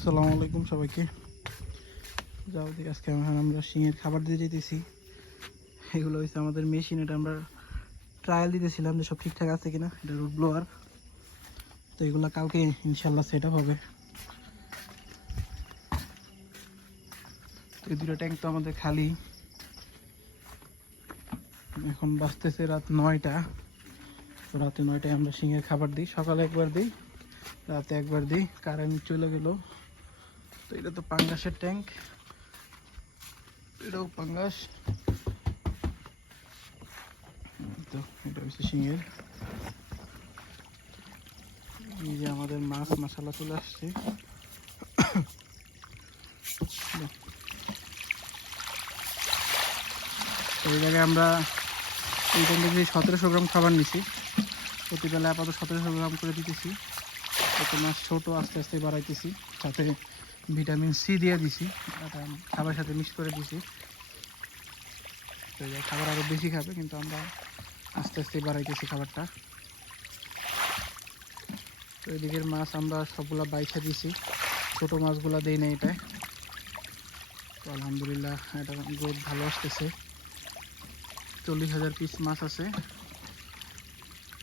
আসসালামু আলাইকুম সবাইকে। যাও দিকে আজকে আমরা শিঙের খাবার দিয়ে যেতেছি। এগুলো হচ্ছে আমাদের মেশিন, এটা আমরা ট্রায়াল দিতেছিলাম যে সব ঠিকঠাক আছে কিনা। এটা রুট ব্লোয়ার, তো এগুলো কালকে ইনশাল্লাহ সেট আপ হবে। তো এই দুটো ট্যাঙ্ক তো আমাদের খালি। এখন বাজতেছে রাত 9টা। তো রাতে 9টায় আমরা শিঙের খাবার দিই, সকালে একবার দিই, রাতে একবার দিই। কারেন্ট চলে গেল। তো এটা তো পাঙ্গাসের ট্যাঙ্ক, এটাও পাঙ্গাস। তো এটা হচ্ছে শিঙের। এই যে আমাদের মাছ মশলা চলে আসছে। এই জায়গায় আমরা এইখান থেকে 1700 গ্রাম খাবার নিছি। প্রতিবেলা আপাতত 1700 গ্রাম করে দিতেছি। এত মাছ ছোটো, আস্তে আস্তে বাড়াইতেছি। সাথে ভিটামিন সি দিয়ে দিছি, এটা খাবারের সাথে মিক্স করে দিছি। তো খাবার আরও বেশি খাবে, কিন্তু আমরা আস্তে আস্তে বাড়াইতেছি খাবারটা। তো এদিকের মাছ আমরা সবগুলা বাইছা দিছি, ছোটো মাছগুলা দেই না এটায়। তো আলহামদুলিল্লাহ এটা গ্রোথ ভালো আসতেছে। 40,000 পিস মাছ আছে।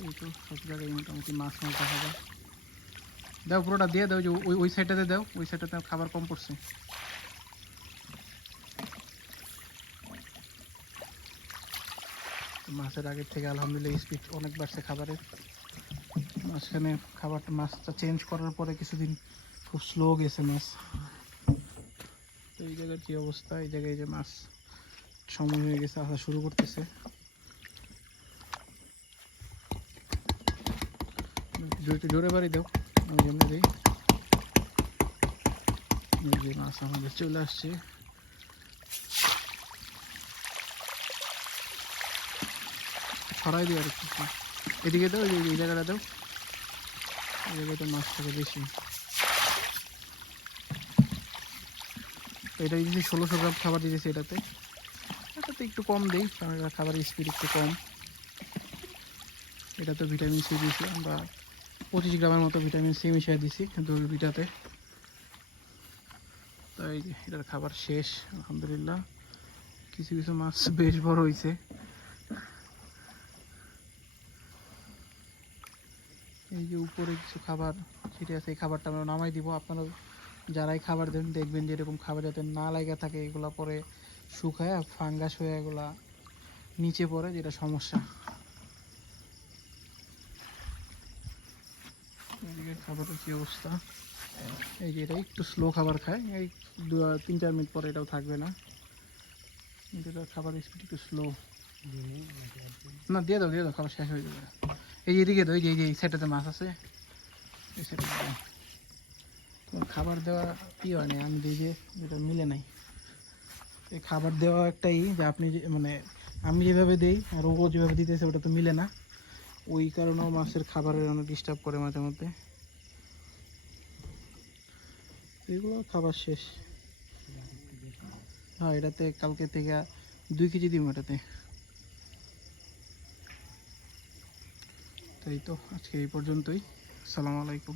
এই তো সব জায়গায় মোটামুটি মাছ দেখা যায়। দাও পুরোটা দিয়ে দাও, যে ওই সাইডটাতে দাও, ওই সাইডটাতে খাবার কম পড়ছে। মাছের আগের থেকে আলহামদুলিল্লাহ স্পিড অনেক বাড়ছে খাবারের। মাঝখানে মাছটা চেঞ্জ করার পরে কিছুদিন খুব স্লো গেছে মাছ। তো এই জায়গার কী অবস্থা, এই জায়গায় যে মাছ সময় হয়ে গেছে, আসা শুরু করতেছে। জোরে বাড়ি দাও, ওই জন্য দিই। এই যে মাছ আমাদের চলে আসছে। ছড়াই দিও আর কি, এদিকে দাও, এই জায়গাটা দাও। এই জায়গায় তো মাছ থাকে বেশি। এটা দিয়েছি 1600 গ্রাম খাবার দিয়েছি এটাতে একটু কম দিই, কারণ এটা খাবারের স্পিড একটু কম। এটা তো ভিটামিন সি দিয়েছি আমরা 25 গ্রামের মতো ভিটামিন সি মিশিয়ে দিছি দুইটাতে। তাই এটার খাবার শেষ আলহামদুলিল্লাহ। কিছু কিছু মাছ বেশ বড় হয়েছে। এই যে উপরে কিছু খাবার ছিটে আছে, এই খাবারটা আমরা নামাই দিব। আপনারা যারাই খাবার দেন দেখবেন যে এরকম খাবার যাতে না লাগা থাকে, এগুলো পরে শুকায় ফাঙ্গাস হয়ে এগুলা নিচে পড়ে, যেটা সমস্যা। এদিকে খাবারের কী অবস্থা, এই যে এটা একটু স্লো খাবার খায়, এই 3-4 মিনিট পরে এটাও থাকবে না, কিন্তু এটা খাবার স্পিড একটু স্লো। না দিয়ে দাও খাবার শেষ হয়ে যাবে। এই এদিকে দাও, এই যে এই সাইডটাতে মাছ আছে, এই সাইডটাতে খাবার দেওয়া কি হয় না, আমি দিই যে যেটা মিলে নাই। এই খাবার দেওয়া একটাই যে আপনি মানে আমি যেভাবে দিই আর ও যেভাবে দিতেছে ওটা তো মিলে না, ওই কারণেও মাছের খাবারের অনেক ডিস্টার্ব করে মাঝে মধ্যে। এগুলো খাবার শেষ। হ্যাঁ, এটাতে কালকে থেকে 2 কেজি দিব এটাতে। তাই তো আজকে এই পর্যন্তই। আসসালামু আলাইকুম।